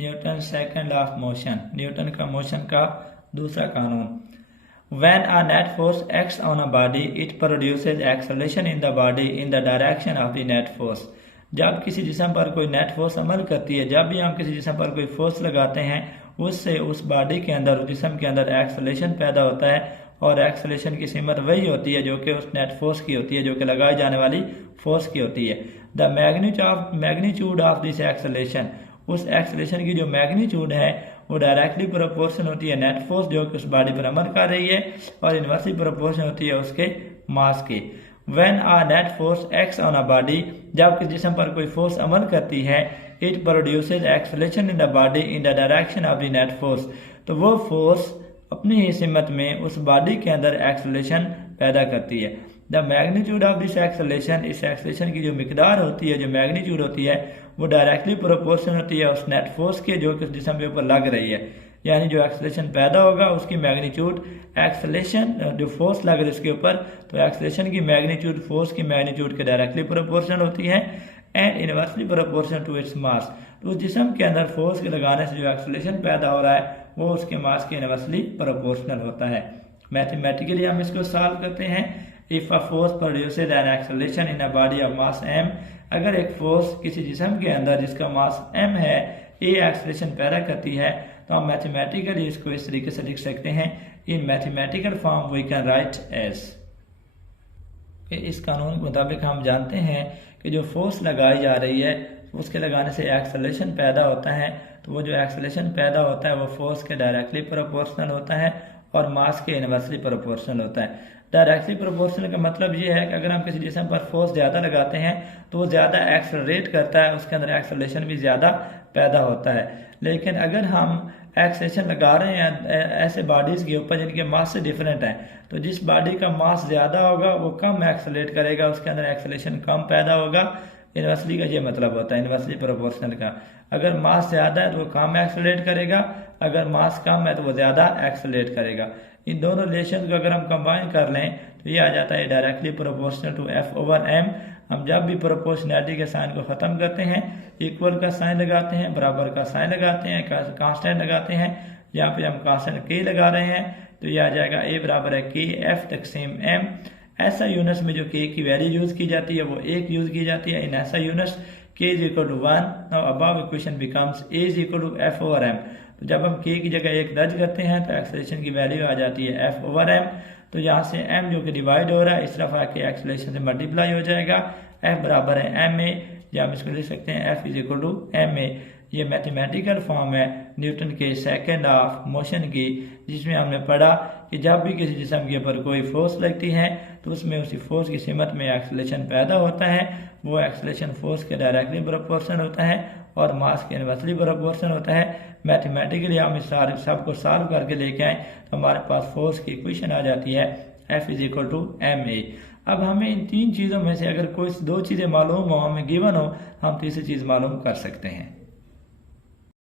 Newton second of motion, Newton का motion का दूसरा कानून। When a net force acts on a body, it produces acceleration in the body in the direction of the net force. जब किसी जिस्म पर कोई नेट फोर्स अमल करती है, जब भी हम किसी जिस्म पर कोई फोर्स लगाते हैं, उससे उस बॉडी के अंदर, उस जिस्म के अंदर एक्सेलेरेशन पैदा होता है, और एक्सेलेरेशन की सिमत वही होती है जो कि उस नेट फोर्स की होती है, जो कि लगाई जाने वाली फोर्स की होती है। The magnitude of this acceleration, उस एक्सेलेरेशन की जो मैग्नीट्यूड है वो डायरेक्टली प्रोपोर्शन होती है नेट फोर्स जो कि उस बॉडी पर अमल कर रही है, और इनवर्सली प्रोपोर्शन होती है उसके मास की। When a net force acts on a body, जब किसी जिस्म पर कोई फोर्स अमल करती है, it produces acceleration in the body in the direction of the net force, तो वो फोर्स अपनी ही सिमत में उस बॉडी के अंदर एक्सेलेरेशन पैदा करती है। The magnitude of this acceleration, इस एक्सेलेरेशन की जो मिकदार होती है, जो मैग्नीट्यूड होती है, वो डायरेक्टली प्रोपोर्शन होती है उस नेट फोर्स के जो कि उस जिस्म के ऊपर लग रही है। यानी जो एक्सेलेरेशन पैदा होगा उसकी मैग्नीट्यूड, एक्सेलेरेशन जो फोर्स लग रही है उसके ऊपर, तो एक्सेलेरेशन की मैग्नीट्यूड फोर्स की मैग्नीट्यूड के डायरेक्टली प्रोपोर्शनल होती है, and inversely proportional to its mass. तो उस जिस्म के अंदर फोर्स के लगाने से जो एक्सेलेरेशन पैदा हो रहा है वो उसके मास के इनवर्सली प्रोपोर्शनल होता है। मैथमेटिकली हम इसको सॉल्व करते हैं। If a force produces N acceleration in a body of mass m, अगर एक फोर्स किसी जिस्म के अंदर जिसका मास m है ये एक्सेलेरेशन पैदा करती है, तो हम मैथमेटिकली इसको इस तरीके से लिख सकते हैं। In mathematical form we can write as, इस कानून के मुताबिक हम जानते हैं कि जो फोर्स लगाई जा रही है उसके लगाने से एक्सेलेरेशन पैदा होता है, तो वो जो एक्सेलेरेशन पैदा होता है वो फोर्स के डायरेक्टली प्रोपोर्शनल होता है और मास के इनवर्सली प्रोपोर्शनल होता है। डायरेक्टली प्रोपोर्शनल का मतलब ये है कि अगर हम किसी जिस्म पर फोर्स ज़्यादा लगाते हैं तो वो ज़्यादा एक्सेलरेट करता है, उसके अंदर एक्सेलरेशन भी ज़्यादा पैदा होता है। लेकिन अगर हम एक्सेलरेशन लगा रहे हैं ऐसे बॉडीज़ के ऊपर जिनके मास से डिफरेंट हैं, तो जिस बॉडी का मास ज़्यादा होगा वो कम एक्सेलरेट करेगा, उसके अंदर एक्सेलरेशन कम पैदा होगा। इनवर्सली का ये मतलब होता है, इनवर्सली प्रोपोर्शनल का। अगर मास ज़्यादा है तो वो कम एक्सेलरेट करेगा, अगर मास कम है तो वो ज़्यादा एक्सेलरेट करेगा। इन दोनों रिलेशन को अगर हम कंबाइन कर लें तो ये आ जाता है डायरेक्टली प्रोपोर्शनल टू F/m। हम जब भी प्रोपोर्शनैलिटी के साइन को ख़त्म करते हैं, इक्वल का साइन लगाते हैं, बराबर का साइन लगाते हैं, कांस्टेंट लगाते हैं, यहाँ पे हम कांस्टेंट k लगा रहे हैं, तो ये आ जाएगा a बराबर है k F तकसीम m। ऐसा यूनिट्स में जो k की वैल्यू यूज़ की जाती है वो 1 यूज़ की जाती है। इन ऐसा units k is equal to 1। Now above equation becomes a is equal to F/m। तो जब हम k की जगह 1 दर्ज करते हैं तो एक्सेलरेशन की वैल्यू आ जाती है F/m। तो यहाँ से m जो कि डिवाइड हो रहा है इस तरफ आके एक्सेलरेशन से मल्टीप्लाई हो जाएगा, f बराबर है ma, या हम इसको लिख सकते हैं f is equal to ma। ये मैथमेटिकल फॉर्म है न्यूटन के सेकंड ऑफ मोशन की, जिसमें हमने पढ़ा कि जब भी किसी जिस्म के ऊपर कोई फोर्स लगती है तो उसमें उसी फोर्स की सिमत में एक्सेलरेशन पैदा होता है। वो एक्सेलरेशन फोर्स के डायरेक्टली प्रोपोर्शनल होता है और मास के इनवर्सली प्रोपोर्शनल होता है। मैथमेटिकली हम इस सारे सब को सॉल्व करके लेके आए तो हमारे पास फोर्स की इक्वेशन आ जाती है F is equal to ma। अब हमें इन 3 चीज़ों में से अगर कोई 2 चीज़ें मालूम हो, हमें गिवन हो, हम तीसरी चीज़ मालूम कर सकते हैं।